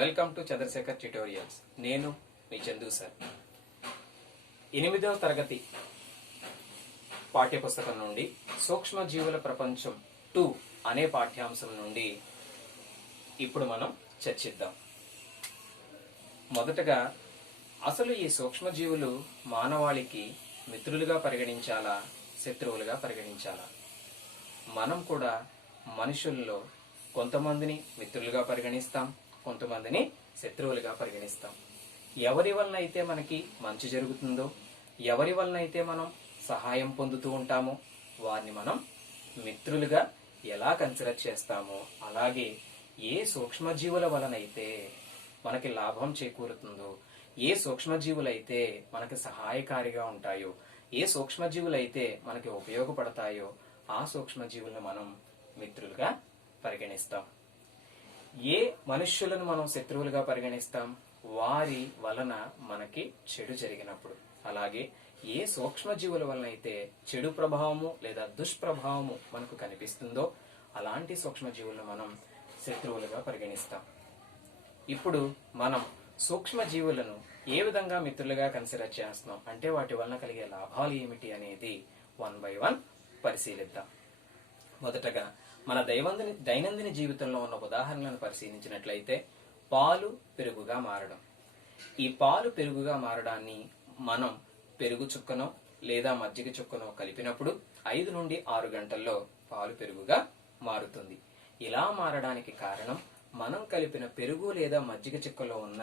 Welcome to Chandrasekhar tutorials. నేను మీ Chandu sir. 8వ తరగతి పాఠ్యపుస్తకం నుండి సూక్ష్మజీవుల ప్రపంచం 2 అనే పాఠ్యాంశం నుండి ఇప్పుడు మనం చర్చిద్దాం. మొదటగా అసలు ఈ సూక్ష్మజీవులు మానవాళికి మిత్రులుగా పరిగణించాలా, శత్రువులుగా పరిగణించాలా? మనం కూడా మనుషుల్లో కొంతమందిని మిత్రులుగా పరిగణిస్తాం, కొంతమందిని శత్రువులుగా పరిగణిస్తాం. ఎవరి వలన అయితే మనకి మంచి జరుగుతుందో, ఎవరి వలన అయితే మనం సహాయం పొందుతూ ఉంటామో వారిని మనం మిత్రులుగా ఎలా కన్సిడర్ చేస్తామో, అలాగే ఏ సూక్ష్మజీవుల వలనైతే మనకి లాభం చేకూరుతుందో, ఏ సూక్ష్మజీవులైతే మనకి సహాయకారిగా ఉంటాయో, ఏ సూక్ష్మజీవులైతే మనకి ఉపయోగపడతాయో ఆ సూక్ష్మజీవులను మనం మిత్రులుగా పరిగణిస్తాం. ఏ మనుష్యులను మనం శత్రువులుగా పరిగణిస్తాం? వారి వలన మనకి చెడు జరిగినప్పుడు. అలాగే ఏ సూక్ష్మజీవుల వలన అయితే చెడు ప్రభావము లేదా దుష్ప్రభావము మనకు కనిపిస్తుందో అలాంటి సూక్ష్మజీవులను మనం శత్రువులుగా పరిగణిస్తాం. ఇప్పుడు మనం సూక్ష్మజీవులను ఏ విధంగా మిత్రులుగా కన్సిడర్ చేస్తున్నాం అంటే వాటి వలన కలిగే లాభాలు ఏమిటి అనేది 1 by 1 పరిశీలిద్దాం. మొదటగా మన దైనందిన జీవితంలో ఉన్న ఉదాహరణలను పరిశీలించినట్లయితే పాలు పెరుగుగా మారడం. ఈ పాలు పెరుగుగా మారడాన్ని మనం పెరుగు చుక్కనో లేదా మజ్జిగ చుక్కనో కలిపినప్పుడు 5 నుండి 6 గంటల్లో పాలు పెరుగుగా మారుతుంది. ఇలా మారడానికి కారణం మనం కలిపిన పెరుగు లేదా మజ్జిగ చుక్కలో ఉన్న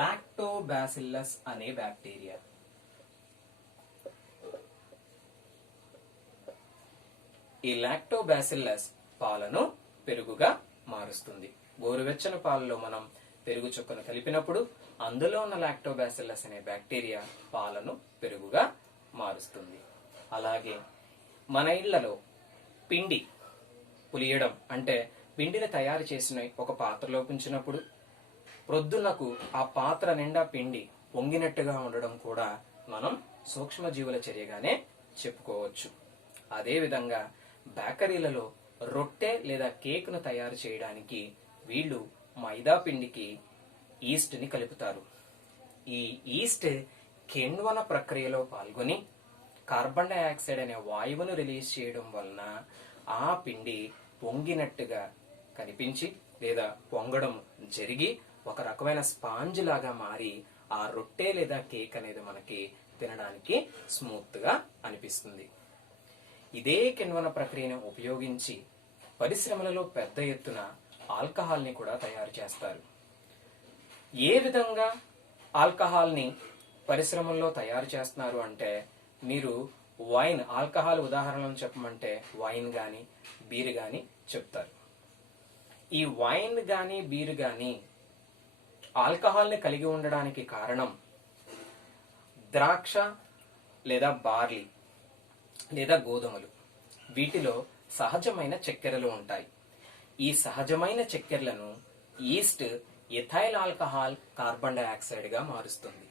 లాక్టోబాసిల్లస్ అనే బ్యాక్టీరియా. ఈ లాక్టోబాసిల్లస్ పాలను పెరుగుగా మారుస్తుంది. గోరువెచ్చని పాలలో మనం పెరుగు చుక్కను కలిపినప్పుడు అందులో ఉన్న లాక్టోబాసిల్లస్ అనే బ్యాక్టీరియా పాలను పెరుగుగా మారుస్తుంది. అలాగే మన ఇళ్లలో పిండి పులియడం అంటే పిండిని తయారు చేసిన ఒక పాత్రలో ఉంచినప్పుడు ప్రొద్దునకు ఆ పాత్ర నిండా పిండి పొంగినట్టుగా ఉండడం కూడా మనం సూక్ష్మజీవుల చర్యగానే చెప్పుకోవచ్చు. అదేవిధంగా బేకరీలలో రొట్టె లేదా కేక్ ను తయారు చేయడానికి వీళ్ళు మైదా పిండికి ఈస్ట్ ని కలుపుతారు. ఈ ఈస్ట్ కిణ్వన ప్రక్రియలో పాల్గొని కార్బన్ డైఆక్సైడ్ అనే వాయువును రిలీజ్ చేయడం వలన ఆ పిండి పొంగినట్టుగా కనిపించి లేదా పొంగడం జరిగి ఒక రకమైన స్పాంజ్ లాగా మారి ఆ రొట్టె లేదా కేక్ అనేది మనకి తినడానికి స్మూత్ గా అనిపిస్తుంది. ఇదే కిణ్వన ప్రక్రియను ఉపయోగించి పరిశ్రమలలో పెద్ద ఎత్తున ఆల్కహాల్ ని కూడా తయారు చేస్తారు. ఏ విధంగా ఆల్కహాల్ ని పరిశ్రమల్లో తయారు చేస్తున్నారు అంటే మీరు వైన్, ఆల్కహాల్ ఉదాహరణలు చెప్పమంటే వైన్ గాని బీర్ గాని చెప్తారు. ఈ వైన్ గాని బీర్ గాని ఆల్కహాల్ ని కలిగి ఉండడానికి కారణం ద్రాక్ష లేదా బార్లీ లేదా గోధుమలు. వీటిలో సహజమైన చక్కెరలు ఉంటాయి. ఈ సహజమైన చక్కెరలను yeast ethyl alcohol carbon dioxide గా మారుస్తుంది.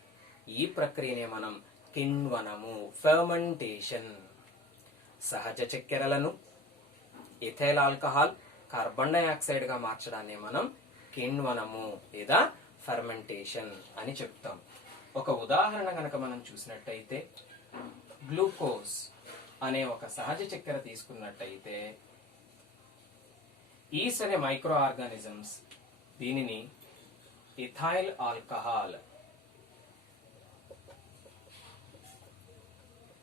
ఈ ప్రక్రియనే మనం కిణ్వనము, ఫెర్మెంటేషన్. సహజ చక్కెరలను ఎథైల్ ఆల్కహాల్ కార్బన్ డైఆక్సైడ్ గా మార్చడాన్ని మనం కిణ్వనము లేదా ఫెర్మెంటేషన్ అని చెప్తాం. ఒక ఉదాహరణ గనక మనం చూసినట్టయితే గ్లూకోజ్ అనే ఒక సహజ చక్కెర తీసుకున్నట్టయితే ఈస్ట్ అనే మైక్రో ఆర్గానిజమ్స్ దీనిని ethyl alcohol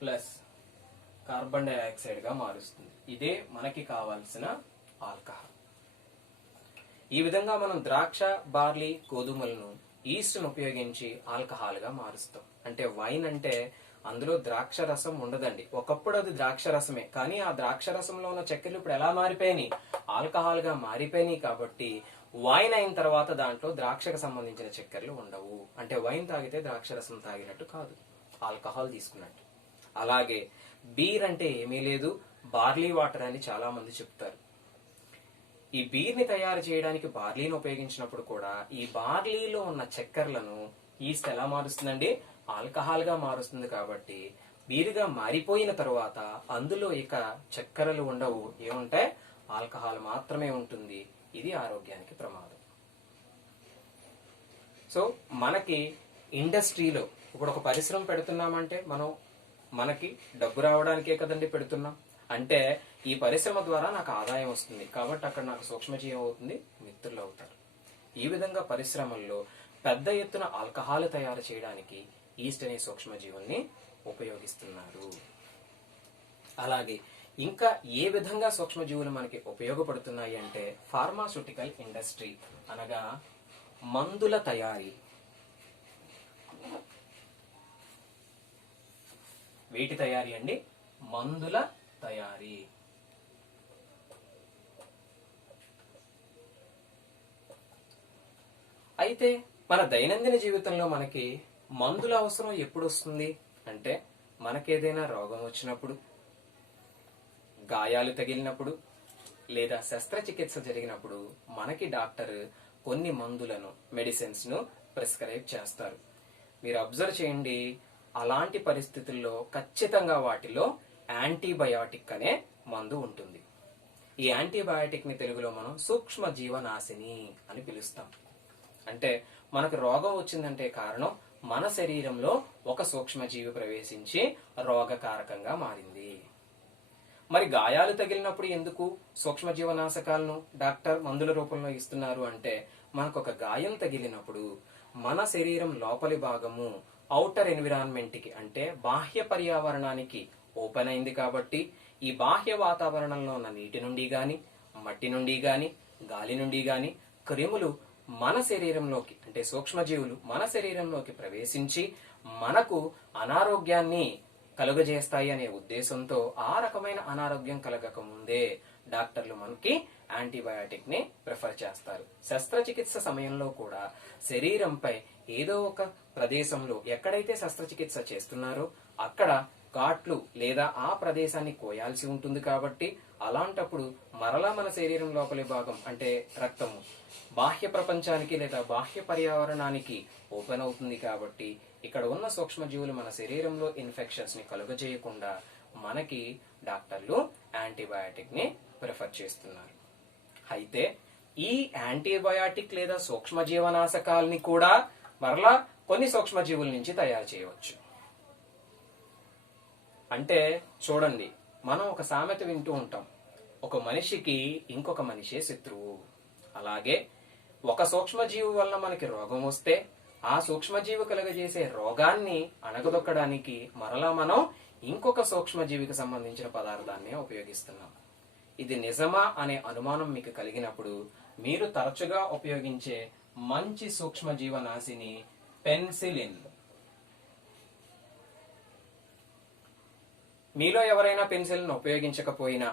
plus carbon dioxide గా మారుస్తుంది. ఇదే మనకి కావాల్సిన ఆల్కహాల్. ఈ విధంగా మనం ద్రాక్ష, బార్లీ, గోధుమలను ఈస్ట్ ను ఉపయోగించి ఆల్కహాల్ గా మారుస్తాం. అంటే వైన్ అంటే అందులో ద్రాక్ష రసం ఉండదండి. ఒకప్పుడు అది ద్రాక్ష రసమే, కానీ ఆ ద్రాక్ష రసంలో ఉన్న చక్కెరలు ఇప్పుడు ఎలా మారిపోయినాయి? ఆల్కహాల్ గా మారిపోయినాయి. కాబట్టి వైన్ అయిన తర్వాత దాంట్లో ద్రాక్షకు సంబంధించిన చక్కెరలు ఉండవు. అంటే వైన్ తాగితే ద్రాక్ష రసం తాగినట్టు కాదు, ఆల్కహాల్ తీసుకున్నట్టు. అలాగే బీర్ అంటే ఏమీ లేదు, బార్లీ వాటర్ అని చాలా మంది చెప్తారు. ఈ బీర్ ని తయారు చేయడానికి బార్లీని ఉపయోగించినప్పుడు కూడా ఈ బార్లీలో ఉన్న చక్కెరలను ఈస్ట్ ఎలా మారుస్తుందండి? ఆల్కహాల్ గా మారుస్తుంది. కాబట్టి బీరుగా మారిపోయిన తరువాత అందులో ఇక చక్కెరలు ఉండవు, ఏముంటాయి? ఆల్కహాల్ మాత్రమే ఉంటుంది. ఇది ఆరోగ్యానికి ప్రమాదం. సో మనకి ఇండస్ట్రీలో ఇప్పుడు ఒక పరిశ్రమ పెడుతున్నామంటే మనకి డబ్బు రావడానికే కదండి పెడుతున్నాం. అంటే ఈ పరిశ్రమ ద్వారా నాకు ఆదాయం వస్తుంది కాబట్టి అక్కడ నాకు సూక్ష్మజీవి అవుతుంది, మిత్రులు అవుతారు. ఈ విధంగా పరిశ్రమల్లో పెద్ద ఎత్తున ఆల్కహాల్ తయారు చేయడానికి ఈస్ట్ అనే సూక్ష్మజీవుల్ని ఉపయోగిస్తున్నారు. అలాగే ఇంకా ఏ విధంగా సూక్ష్మజీవులు మనకి ఉపయోగపడుతున్నాయి అంటే ఫార్మాస్యూటికల్ ఇండస్ట్రీ అనగా మందుల తయారీ. వేటి తయారీ అండి? మందుల తయారీ. అయితే మన దైనందిన జీవితంలో మనకి మందుల అవసరం ఎప్పుడు వస్తుంది అంటే మనకేదైనా రోగం వచ్చినప్పుడు, గాయాలు తగిలినప్పుడు లేదా శస్త్రచికిత్స జరిగినప్పుడు మనకి డాక్టర్ కొన్ని మందులను, మెడిసిన్స్ ను ప్రిస్క్రైబ్ చేస్తారు. మీరు అబ్జర్వ్ చేయండి, అలాంటి పరిస్థితుల్లో ఖచ్చితంగా వాటిలో యాంటీబయాటిక్ అనే మందు ఉంటుంది. ఈ యాంటీబయాటిక్ ని తెలుగులో మనం సూక్ష్మ జీవనాశిని అని పిలుస్తాం. అంటే మనకు రోగం వచ్చిందంటే కారణం మన శరీరంలో ఒక సూక్ష్మజీవి ప్రవేశించి రోగకారకంగా మారింది. మరి గాయాలు తగిలినప్పుడు ఎందుకు సూక్ష్మజీవనాశకాలను డాక్టర్ మందుల రూపంలో ఇస్తున్నారు అంటే మనకు ఒక గాయం తగిలినప్పుడు మన శరీరం లోపలి భాగము ఔటర్ ఎన్విరాన్మెంట్ కి అంటే బాహ్య పర్యావరణానికి ఓపెన్ అయింది కాబట్టి ఈ బాహ్య వాతావరణంలో ఉన్న నీటి నుండి గాని, మట్టి నుండి గాని, గాలి నుండి గాని క్రిములు మన శరీరంలోకి అంటే సూక్ష్మజీవులు మన శరీరంలోకి ప్రవేశించి మనకు అనారోగ్యాన్ని కలుగజేస్తాయి అనే ఉద్దేశంతో ఆ రకమైన అనారోగ్యం కలగక ముందే డాక్టర్లు మనకి యాంటీబయాటిక్ ని ప్రిఫర్ చేస్తారు. శస్త్రచికిత్స సమయంలో కూడా శరీరంపై ఏదో ఒక ప్రదేశంలో ఎక్కడైతే శస్త్రచికిత్స చేస్తున్నారో అక్కడ ఘాట్లు లేదా ఆ ప్రదేశాన్ని కోయాల్సి ఉంటుంది కాబట్టి అలాంటప్పుడు మరలా మన శరీరం లోపలి భాగం అంటే రక్తము బాహ్య ప్రపంచానికి లేదా బాహ్య పర్యావరణానికి ఓపెన్ అవుతుంది కాబట్టి ఇక్కడ ఉన్న సూక్ష్మజీవులు మన శరీరంలో ఇన్ఫెక్షన్స్ ని కలుగజేయకుండా మనకి డాక్టర్లు యాంటీబయాటిక్ ని ప్రిఫర్ చేస్తున్నారు. అయితే ఈ యాంటీబయాటిక్ లేదా సూక్ష్మజీవనాశకాలని కూడా మరలా కొన్ని సూక్ష్మజీవుల నుంచి తయారు చేయవచ్చు. అంటే చూడండి, మనం ఒక సామెత వింటూ ఉంటాం, ఒక మనిషికి ఇంకొక మనిషే శత్రువు. అలాగే ఒక సూక్ష్మజీవి వలన మనకి రోగం వస్తే ఆ సూక్ష్మజీవి కలుగజేసే రోగాన్ని అణగదొక్కడానికి మరలా మనం ఇంకొక సూక్ష్మజీవికి సంబంధించిన పదార్థాన్ని ఉపయోగిస్తున్నాం. ఇది నిజమా అనే అనుమానం మీకు కలిగినప్పుడు మీరు తరచుగా ఉపయోగించే మంచి సూక్ష్మజీవనాశిని పెన్సిలిన్. మీలో ఎవరైనా పెన్సిలిన్ ఉపయోగించకపోయినా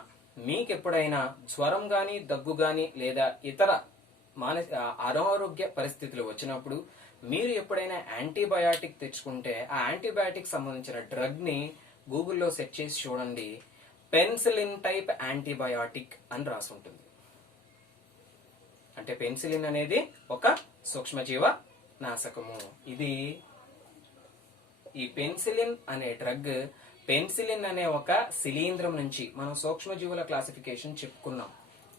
మీకెప్పుడైనా జ్వరం గాని, దగ్గు గాని లేదా ఇతర అనారోగ్య పరిస్థితులు వచ్చినప్పుడు మీరు ఎప్పుడైనా యాంటీబయాటిక్ తెచ్చుకుంటే ఆ యాంటీబయాటిక్ సంబంధించిన డ్రగ్ ని గూగుల్లో సెర్చ్ చేసి చూడండి, పెన్సిలిన్ టైప్ యాంటీబయాటిక్ అని రాసి ఉంటుంది. అంటే పెన్సిలిన్ అనేది ఒక సూక్ష్మజీవ నాశకము. ఇది ఈ పెన్సిలిన్ అనే డ్రగ్ పెన్సిలిన్ అనే ఒక శిలీంధ్రం నుంచి మనం సూక్ష్మజీవుల క్లాసిఫికేషన్ చెప్పుకున్నాం.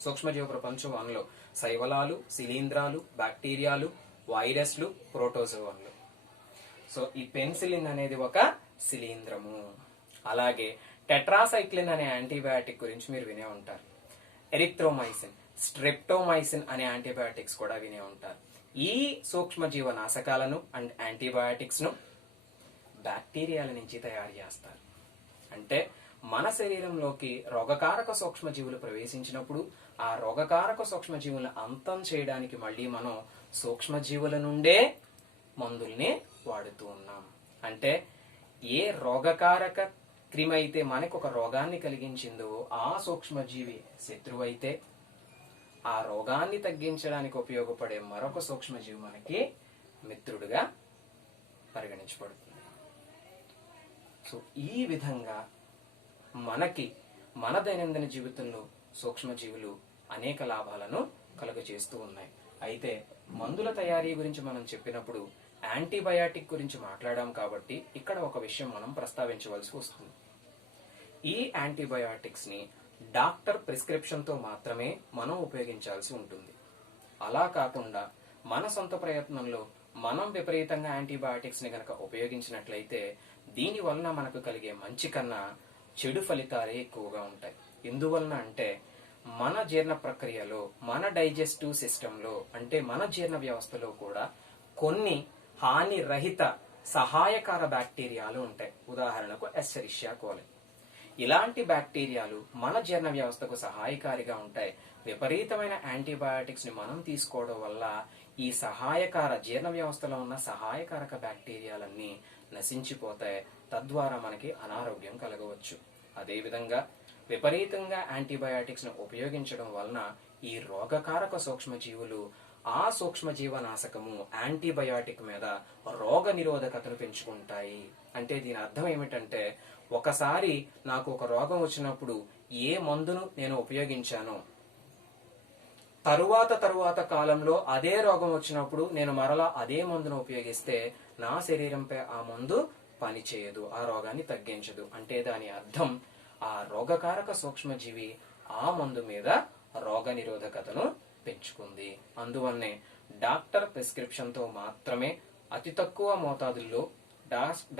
సూక్ష్మజీవ ప్రపంచం 1లో శైవలాలు, శిలీంధ్రాలు, బ్యాక్టీరియాలు, వైరస్లు, ప్రోటోజోవాలు. సో ఈ పెన్సిలిన్ అనేది ఒక శిలీంధ్రము. అలాగే టెట్రాసైక్లిన్ అనే యాంటీబయాటిక్ గురించి మీరు వినే ఉంటారు. ఎరిథ్రోమైసిన్, స్ట్రెప్టోమైసిన్ అనే యాంటీబయాటిక్స్ కూడా వినే ఉంటారు. ఈ సూక్ష్మజీవ నాశకాలను అండ్ యాంటీబయాటిక్స్ ను బ్యాక్టీరియాల నుంచి తయారు చేస్తారు. అంటే మన శరీరంలోకి రోగకారక సూక్ష్మజీవులు ప్రవేశించినప్పుడు ఆ రోగకారక సూక్ష్మజీవులను అంతం చేయడానికి మళ్ళీ మనం సూక్ష్మజీవుల నుండే మందుల్ని వాడుతూ ఉన్నాం. అంటే ఏ రోగకారక క్రిమి అయితే మనకు ఒక రోగాన్ని కలిగించిందో ఆ సూక్ష్మజీవి శత్రువు అయితే ఆ రోగాన్ని తగ్గించడానికి ఉపయోగపడే మరొక సూక్ష్మజీవి మనకి మిత్రుడుగా పరిగణించబడుతుంది. సో ఈ విధంగా మనకి మన దైనందిన జీవితంలో సూక్ష్మజీవులు అనేక లాభాలను కలుగజేస్తూ ఉన్నాయి. అయితే మందుల తయారీ గురించి మనం చెప్పినప్పుడు యాంటీబయాటిక్ గురించి మాట్లాడాం కాబట్టి ఇక్కడ ఒక విషయం మనం ప్రస్తావించవలసి వస్తుంది. ఈ యాంటీబయాటిక్స్ ని డాక్టర్ ప్రిస్క్రిప్షన్ తో మాత్రమే మనం ఉపయోగించాల్సి ఉంటుంది. అలా కాకుండా మన సొంత ప్రయత్నంలో మనం విపరీతంగా యాంటీబయాటిక్స్ ని గనక ఉపయోగించినట్లయితే దీని వలన మనకు కలిగే మంచి కన్నా చెడు ఫలితాలే ఎక్కువగా ఉంటాయి. ఎందువలన అంటే మన జీర్ణ ప్రక్రియలో, మన డైజెస్టివ్ సిస్టంలో, అంటే మన జీర్ణ వ్యవస్థలో కూడా కొన్ని హాని రహిత సహాయకార బ్యాక్టీరియాలు ఉంటాయి. ఉదాహరణకు ఎస్చెరిషియా కోలై. ఇలాంటి బ్యాక్టీరియాలు మన జీర్ణ వ్యవస్థకు సహాయకారిగా ఉంటాయి. విపరీతమైన యాంటీబయాటిక్స్ ని మనం తీసుకోవడం వల్ల ఈ సహాయకార జీర్ణ వ్యవస్థలో ఉన్న సహాయకారక బ్యాక్టీరియాలన్నీ నశించిపోతాయి. తద్వారా మనకి అనారోగ్యం కలగవచ్చు. అదేవిధంగా విపరీతంగా యాంటీబయాటిక్స్ ను ఉపయోగించడం వలన ఈ రోగకారక సూక్ష్మజీవులు ఆ సూక్ష్మజీవనాశకము యాంటీబయాటిక్ మీద రోగ నిరోధకతను పెంచుకుంటాయి. అంటే దీని అర్థం ఏమిటంటే, ఒకసారి నాకు ఒక రోగం వచ్చినప్పుడు ఏ మందును నేను ఉపయోగించానో తరువాత కాలంలో అదే రోగం వచ్చినప్పుడు నేను మరలా అదే మందును ఉపయోగిస్తే నా శరీరంపై ఆ మందు పనిచేయదు, ఆ రోగాన్ని తగ్గించదు. అంటే దాని అర్థం ఆ రోగకారక సూక్ష్మజీవి ఆ మందు మీద రోగ నిరోధకతను పెంచుకుంది. అందువల్లనే డాక్టర్ ప్రిస్క్రిప్షన్ తో మాత్రమే, అతి తక్కువ మోతాదుల్లో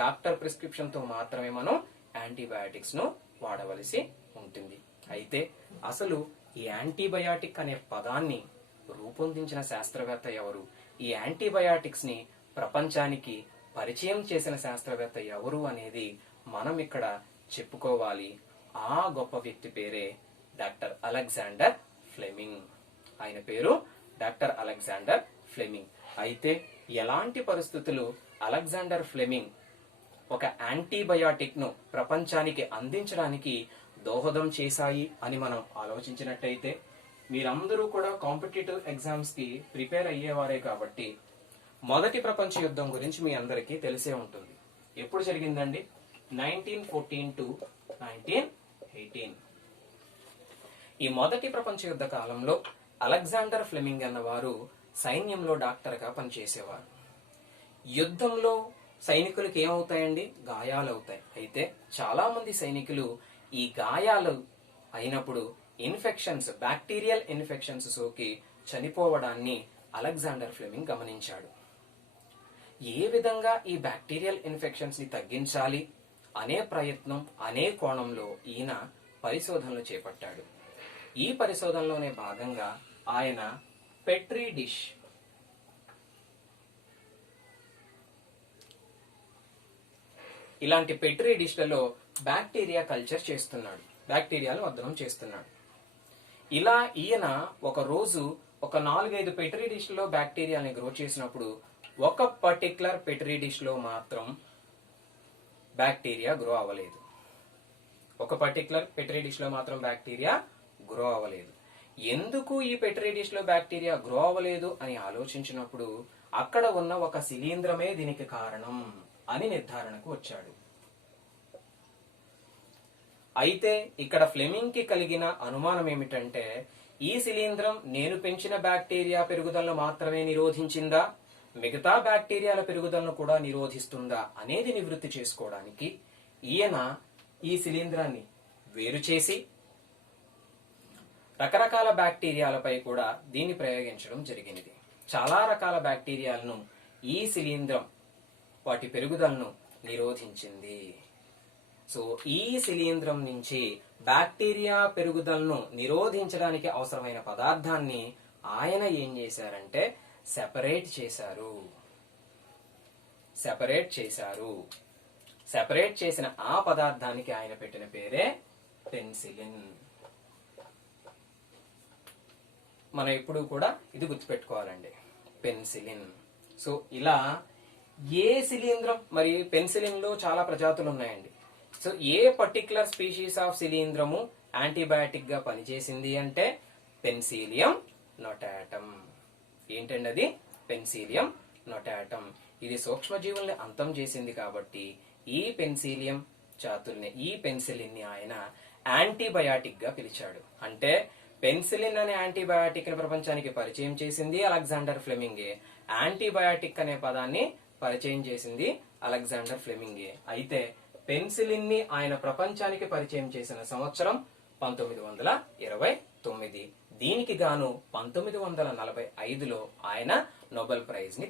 డాక్టర్ ప్రిస్క్రిప్షన్ తో మాత్రమే మనం యాంటీబయాటిక్స్ ను వాడవలసి ఉంటుంది. అయితే అసలు ఈ యాంటీబయాటిక్ అనే పదాన్ని రూపొందించిన శాస్త్రవేత్త ఎవరు? ఈ యాంటీబయాటిక్స్ ని ప్రపంచానికి పరిచయం చేసిన శాస్త్రవేత్త ఎవరు అనేది మనం ఇక్కడ చెప్పుకోవాలి. ఆ గొప్ప వ్యక్తి పేరే డాక్టర్ అలెగ్జాండర్ ఫ్లెమింగ్. ఆయన పేరు డాక్టర్ అలెగ్జాండర్ ఫ్లెమింగ్. అయితే ఎలాంటి పరిస్థితులు అలెగ్జాండర్ ఫ్లెమింగ్ ఒక యాంటీబయాటిక్ ను ప్రపంచానికి అందించడానికి దోహదం చేశాయి అని మనం ఆలోచించినట్టయితే, మీరందరూ కూడా కాంపిటేటివ్ ఎగ్జామ్స్ కి ప్రిపేర్ అయ్యేవారే కాబట్టి మొదటి ప్రపంచ యుద్ధం గురించి మీ అందరికీ తెలిసే ఉంటుంది. ఎప్పుడు జరిగిందండి? 1914 to 1918. ఈ మొదటి ప్రపంచ యుద్ధ కాలంలో అలెగ్జాండర్ ఫ్లెమింగ్ అన్నవారు సైన్యంలో డాక్టర్ గా పనిచేసేవారు. యుద్ధంలో సైనికులకు ఏమవుతాయండి? గాయాలవుతాయి. అయితే చాలా మంది సైనికులు ఈ గాయాలు అయినప్పుడు ఇన్ఫెక్షన్స్, బ్యాక్టీరియల్ ఇన్ఫెక్షన్స్ సోకి చనిపోవడాన్ని అలెగ్జాండర్ ఫ్లెమింగ్ గమనించాడు. ఏ విధంగా ఈ బ్యాక్టీరియల్ ఇన్ఫెక్షన్స్ ని తగ్గించాలి అనే ప్రయత్నం, అనే కోణంలో ఈయన పరిశోధనలు చేపట్టాడు. ఈ పరిశోధనలోనే భాగంగా ఆయన పెట్రీ డిష్, ఇలాంటి పెట్రీ డిష్లలో బ్యాక్టీరియా కల్చర్ చేస్తున్నాడు, బ్యాక్టీరియాలు వర్ధనం చేస్తున్నాడు. ఇలా ఈయన ఒక రోజు ఒక 4-5 పెట్రీ డిష్ లో బ్యాక్టీరియాని గ్రో చేసినప్పుడు ఒక పర్టికులర్ పెట్రీ డిష్ లో మాత్రం బ్యాక్టీరియా గ్రో అవ్వలేదు. ఒక పర్టికులర్ పెట్రీ డిష్ లో మాత్రం బ్యాక్టీరియా గ్రో అవ్వలేదు. ఎందుకు ఈ పెట్రీ డిష్ లో బ్యాక్టీరియా గ్రో అవ్వలేదు అని ఆలోచించినప్పుడు అక్కడ ఉన్న ఒక శిలీంధ్రమే దీనికి కారణం అని నిర్ధారణకు వచ్చాడు. అయితే ఇక్కడ ఫ్లెమింగ్ కి కలిగిన అనుమానం ఏమిటంటే, ఈ శిలీంధ్రం నేను పెంచిన బ్యాక్టీరియా పెరుగుదలను మాత్రమే నిరోధించిందా, మిగతా బ్యాక్టీరియాల పెరుగుదలను కూడా నిరోధిస్తుందా అనేది నివృత్తి చేసుకోవడానికి ఈయన ఈ శిలీంధ్రాన్ని వేరు చేసి రకరకాల బ్యాక్టీరియాలపై కూడా దీన్ని ప్రయోగించడం జరిగింది. చాలా రకాల బ్యాక్టీరియాలను ఈ శిలీంధ్రం వాటి పెరుగుదలను నిరోధించింది. సో ఈ శిలీంధ్రం నుంచి బ్యాక్టీరియా పెరుగుదలను నిరోధించడానికి అవసరమైన పదార్థాన్ని ఆయన ఏం చేశారంటే సెపరేట్ చేసిన ఆ పదార్థానికి ఆయన పెట్టిన పేరే పెన్సిలిన్. మనం ఎప్పుడు కూడా ఇది గుర్తుపెట్టుకోవాలండి, పెన్సిలిన్. సో ఇలా ఏ శిలీంధ్రం, మరి పెన్సిలిన్ లో చాలా ప్రజాతులు ఉన్నాయండి. So a particular species of శిలీంధ్రము యాంటీబయాటిక్ గా పనిచేసింది అంటే పెన్సిలియం నొటాటమ్. ఏంటండి అది? Penicillium notatum. ఇది సూక్ష్మజీవుల్ని అంతం చేసింది కాబట్టి ఈ పెన్సిలియం జాతుల్ని, ఈ పెన్సిలిన్ ని ఆయన యాంటీబయాటిక్ గా పిలిచాడు. అంటే పెన్సిలిన్ అనే యాంటీబయాటిక్ ని ప్రపంచానికి పరిచయం చేసింది అలెగ్జాండర్ ఫ్లెమింగే. యాంటీబయాటిక్ అనే పదాన్ని పరిచయం చేసింది అలెగ్జాండర్ ఫ్లెమింగే. అయితే పెన్సిలిన్ ని ఆయన ప్రపంచానికి పరిచయం చేసిన సంవత్సరం 1929. దీనికి గాను 1945లో ఆయన నోబెల్ ప్రైజ్ ని